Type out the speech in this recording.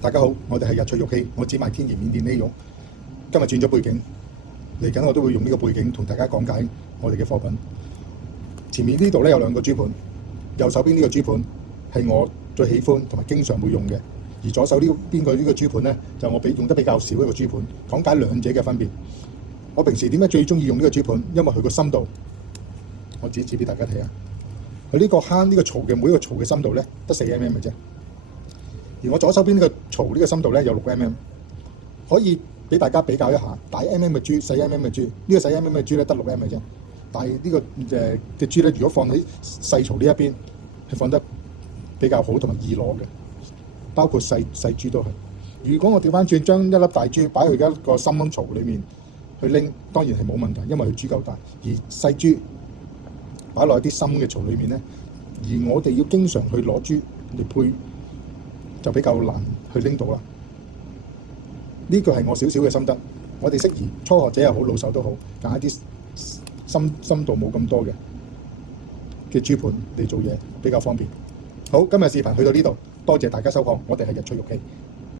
大家好，我哋係日趣玉器，我只賣天然緬甸呢肉。今日轉咗背景，嚟緊我都會用呢個背景同大家講解我哋嘅貨品。前面呢度咧有兩個珠盤，右手邊呢個珠盤係我最喜歡同埋經常會用嘅，而左手呢邊個呢個珠盤咧就我用得比較少一個珠盤。講解兩者嘅分別。我平時點解最中意用呢個珠盤？因為佢個深度，我指俾大家睇下。佢呢個坑呢個槽嘅每一個槽嘅深度咧得4 mm 嘅啫，而我左手邊呢個槽呢個深度咧有6 mm， 可以俾大家比較一下大 mm 嘅珠、細 mm 嘅珠。呢個細 mm 嘅珠咧得6 mm 嘅啫，但係呢個嘅珠咧，如果放喺細槽呢一邊係放得比較好同埋易攞嘅，包括細珠都係。如果我調翻轉將一粒大珠擺去一個深槽裡面去拎，當然係冇問題，因為佢珠夠大。而細珠擺落啲深嘅槽裏面咧，而我哋要經常去攞珠嚟配，就比較難去拎到啦。呢個係我少少嘅心得。我哋適宜初學者又好，老手都好，揀一啲深度冇咁多嘅珠盤嚟做嘢，比較方便。好，今日視頻去到呢度，多謝大家收看，我哋係日趣玉器。